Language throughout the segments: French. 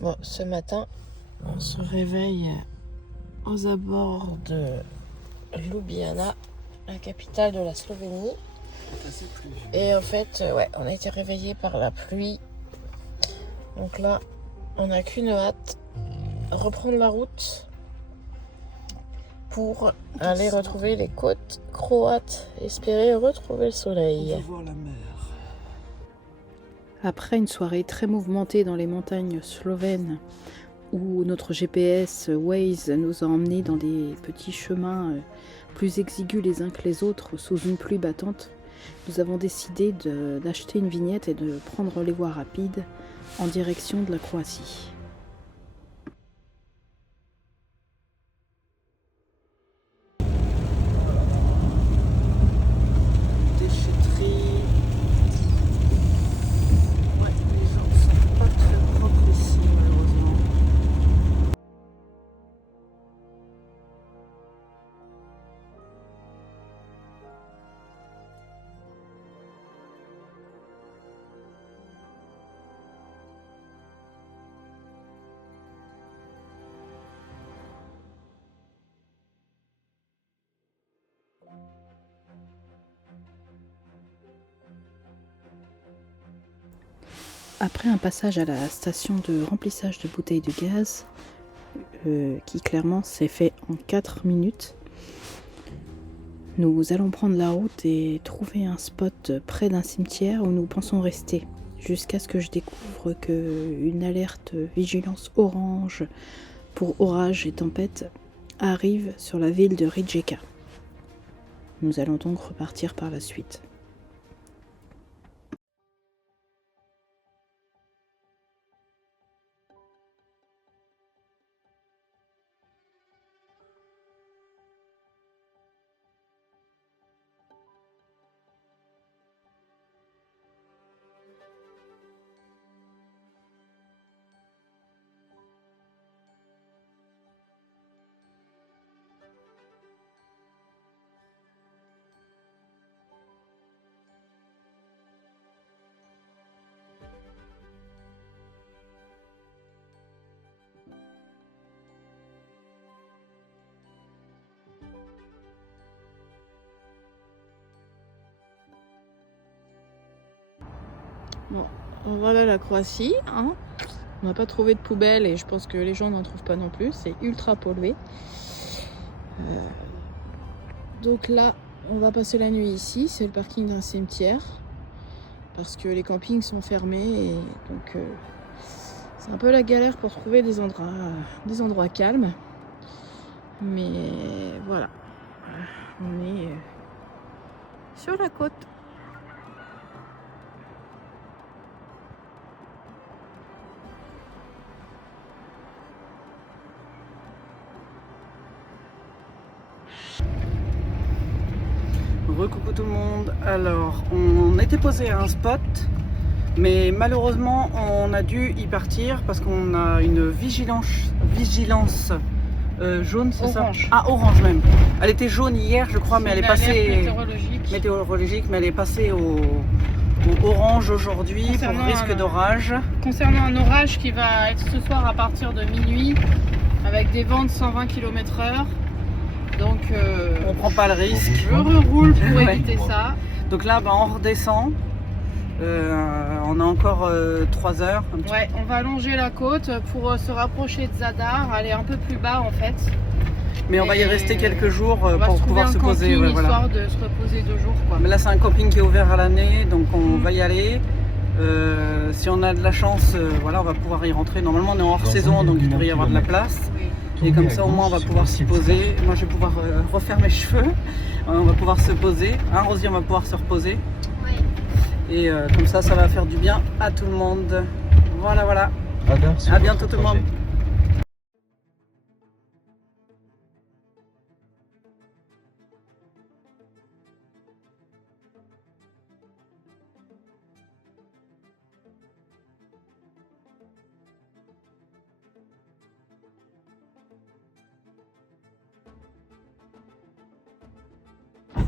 Bon, ce matin, on se réveille aux abords de Ljubljana, la capitale de la Slovénie. Et en fait, ouais, on a été réveillé par la pluie. Donc là, on n'a qu'une hâte, reprendre la route pour aller retrouver les côtes croates, espérer retrouver le soleil. On va voir la mer. Après une soirée très mouvementée dans les montagnes slovènes, où notre GPS Waze nous a emmenés dans des petits chemins plus exigus les uns que les autres sous une pluie battante, nous avons décidé d'acheter une vignette et de prendre les voies rapides en direction de la Croatie. Déchetterie. Ouais, les gens sont pas très propres ici, malheureusement. Après un passage à la station de remplissage de bouteilles de gaz, qui clairement s'est fait en 4 minutes, nous allons prendre la route et trouver un spot près d'un cimetière où nous pensons rester, jusqu'à ce que je découvre qu'une alerte vigilance orange pour orage et tempête arrive sur la ville de Rijeka. Nous allons donc repartir par la suite. Bon, voilà la Croatie, hein. On n'a pas trouvé de poubelle et je pense que les gens n'en trouvent pas non plus. C'est ultra pollué. Donc là, on va passer la nuit ici. C'est le parking d'un cimetière. Parce que les campings sont fermés. Et donc, c'est un peu la galère pour trouver des endroits calmes. Mais voilà. On est sur la côte. Recoucou tout le monde. Alors, on était posé à un spot, mais malheureusement, on a dû y partir parce qu'on a une vigilance jaune, c'est ça? Orange. Ah, orange même. Elle était jaune hier, je crois, mais elle est passée météorologique. mais elle est passée au orange aujourd'hui pour Concernant risque d'orage. Concernant un orage qui va être ce soir à partir de minuit avec des vents de 120 km/h. Donc On prend pas le risque. je reroule pour Ouais. éviter ça. Donc là, on redescend. On a encore 3 heures. Un petit Ouais, on va longer la côte pour se rapprocher de Zadar, aller un peu plus bas en fait. Mais on va y Et rester quelques jours On va pour se trouver pouvoir un se poser. camping Ouais, voilà. histoire de se reposer 2 jours quoi. Mais là, c'est un camping qui est ouvert à l'année, donc on va y aller. Si on a de la chance, voilà, on va pouvoir y rentrer. Normalement, on est en hors saison, donc il devrait y avoir de la place. Oui. Et comme ça, au moins, on va pouvoir s'y poser. Moi, je vais pouvoir refaire mes cheveux. On va pouvoir se poser. Hein, Rosie, on va pouvoir se reposer. Et comme ça va faire du bien à tout le monde. Voilà, voilà. À bientôt tout le monde.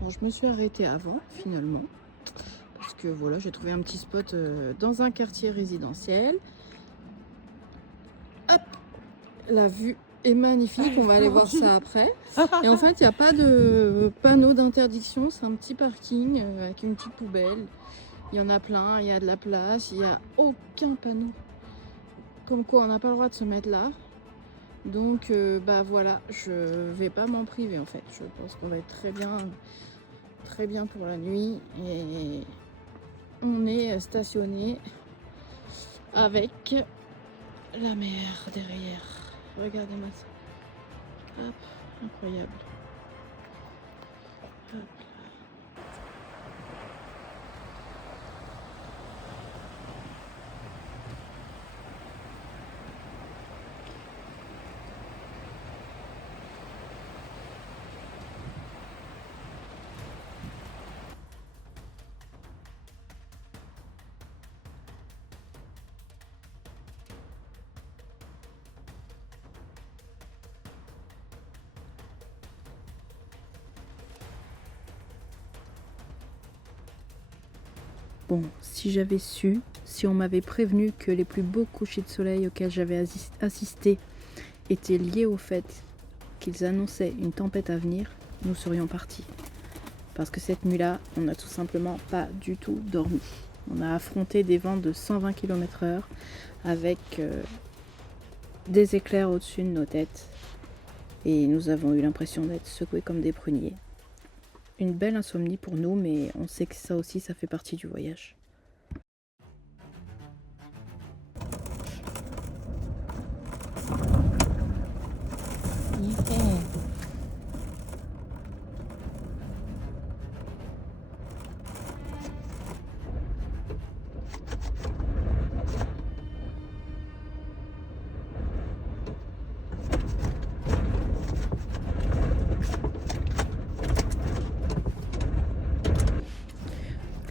Bon, je me suis arrêtée avant finalement. Parce que voilà, j'ai trouvé un petit spot dans un quartier résidentiel. La vue est magnifique, on va aller voir ça après. Et en fait, il n'y a pas de panneau d'interdiction, c'est un petit parking avec une petite poubelle. Il y en a plein, il y a de la place, il n'y a aucun panneau. Comme quoi, on n'a pas le droit de se mettre là. Donc, bah voilà, je vais pas m'en priver en fait. Je pense qu'on va être très bien pour la nuit. Et on est stationné avec la mer derrière. Regardez-moi ça. Hop, incroyable. Hop. Bon, si j'avais su, si on m'avait prévenu que les plus beaux couchers de soleil auxquels j'avais assisté étaient liés au fait qu'ils annonçaient une tempête à venir, nous serions partis. Parce que cette nuit-là, on n'a tout simplement pas du tout dormi. On a affronté des vents de 120 km/h avec des éclairs au-dessus de nos têtes. Et nous avons eu l'impression d'être secoués comme des pruniers. Une belle insomnie pour nous, mais on sait que ça aussi, ça fait partie du voyage.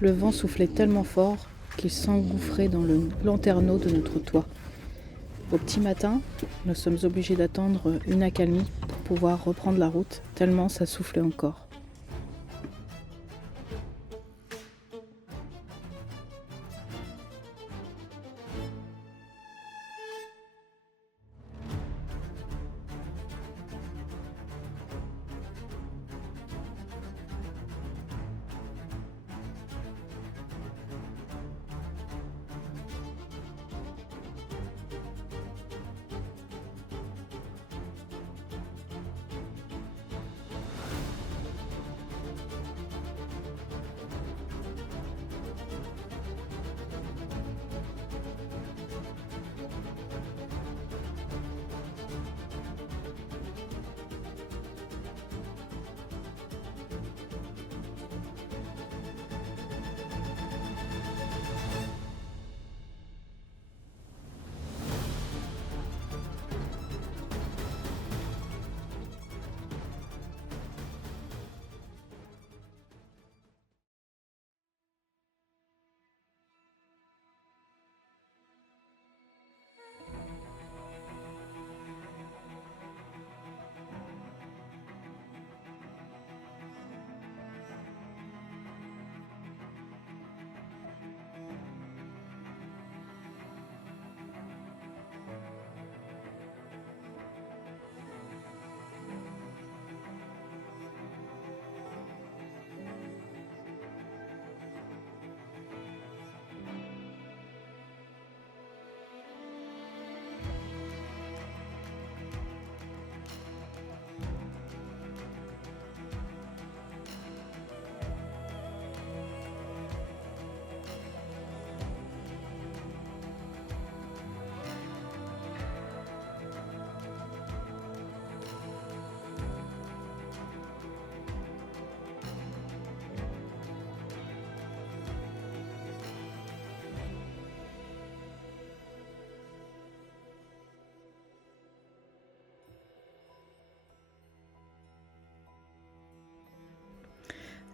Le vent soufflait tellement fort qu'il s'engouffrait dans le lanterneau de notre toit. Au petit matin, nous sommes obligés d'attendre une accalmie pour pouvoir reprendre la route, tellement ça soufflait encore.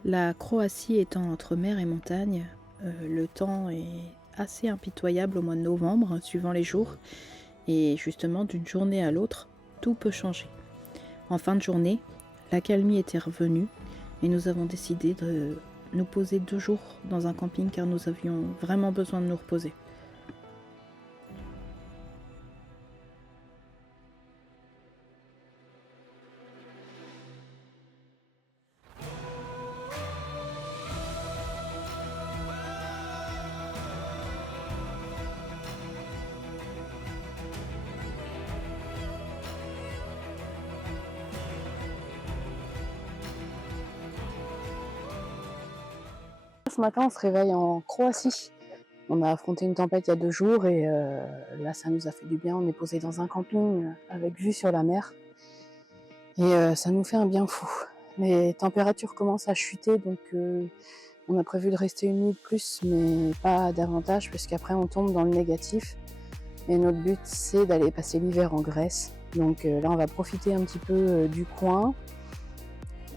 La Croatie étant entre mer et montagne, le temps est assez impitoyable au mois de novembre, suivant les jours. Et justement, d'une journée à l'autre, tout peut changer. En fin de journée, l'accalmie était revenue et nous avons décidé de nous poser 2 jours dans un camping car nous avions vraiment besoin de nous reposer. Ce matin, on se réveille en Croatie. On a affronté une tempête il y a 2 jours et là, ça nous a fait du bien. On est posé dans un camping avec vue sur la mer et ça nous fait un bien fou. Les températures commencent à chuter, donc on a prévu de rester une nuit de plus, mais pas davantage, puisqu'après on tombe dans le négatif. Et notre but, c'est d'aller passer l'hiver en Grèce. Donc là, on va profiter un petit peu du coin.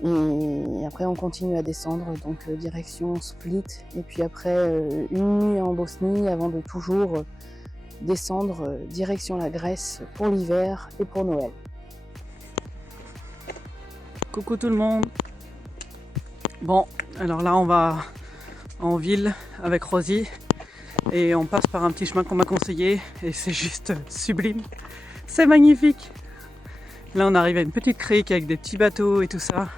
Et après, on continue à descendre, donc direction Split. Et puis après, une nuit en Bosnie avant de toujours descendre direction la Grèce pour l'hiver et pour Noël. Coucou tout le monde. Bon, alors là, on va en ville avec Rosie. Et on passe par un petit chemin qu'on m'a conseillé. Et c'est juste sublime. C'est magnifique. Là, on arrive à une petite crique avec des petits bateaux et tout ça.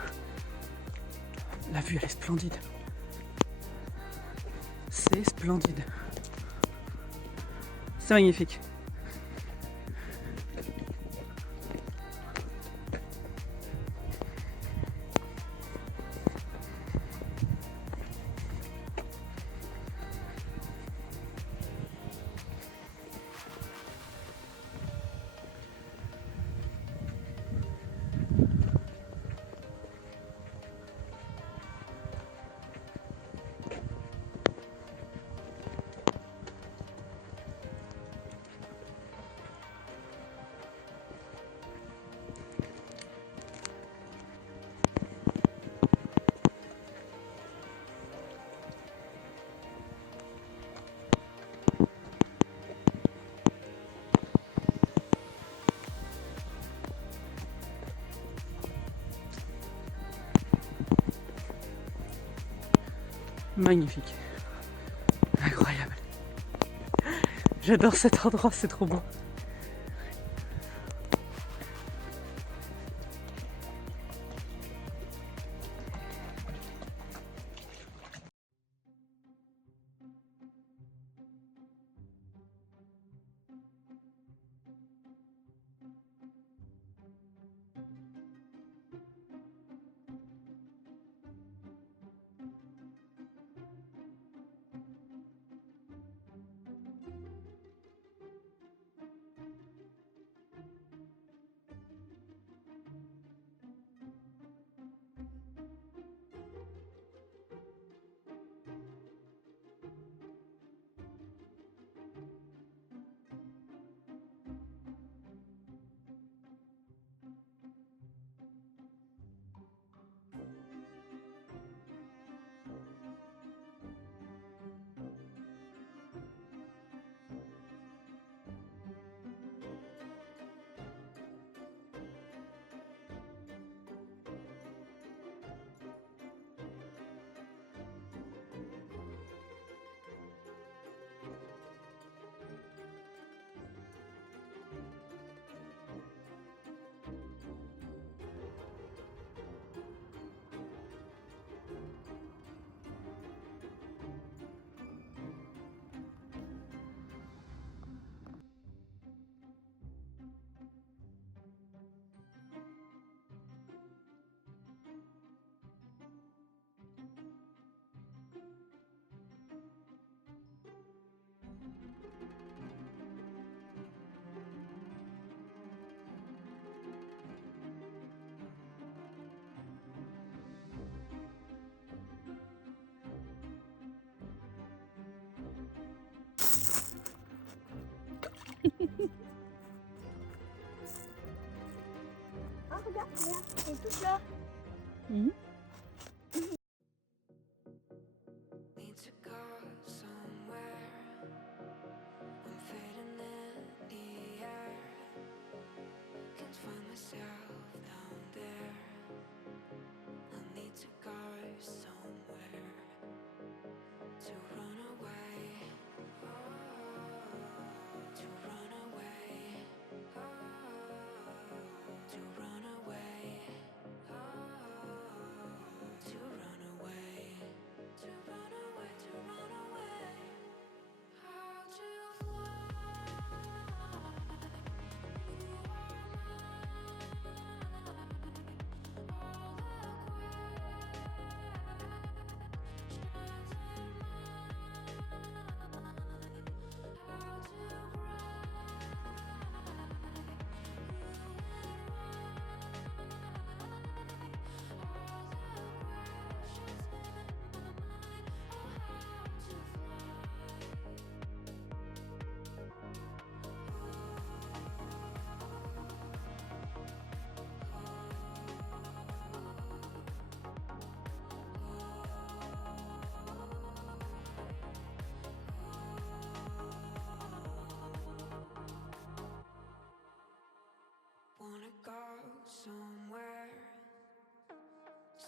La vue, elle est splendide. C'est splendide. C'est magnifique. Magnifique. Incroyable. J'adore cet endroit, c'est trop beau. Ah, regarde, elle est toute là.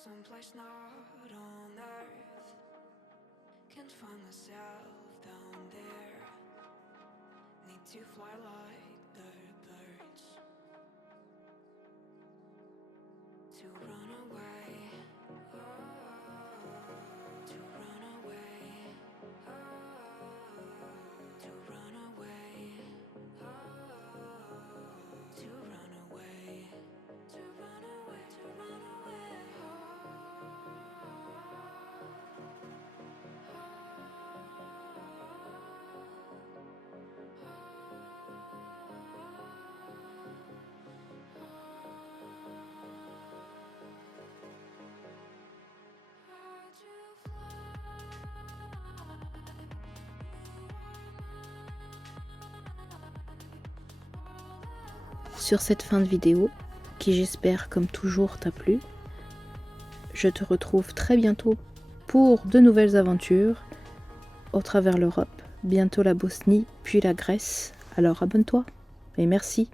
someplace not on earth. Can't find myself down there. Need to fly like the birds. To run away. To run away. To run away. To run away. To run away. To run away. Sur cette fin de vidéo, qui j'espère comme toujours t'a plu, je te retrouve très bientôt pour de nouvelles aventures au travers l'Europe, bientôt la Bosnie, puis la Grèce. Alors abonne-toi et merci.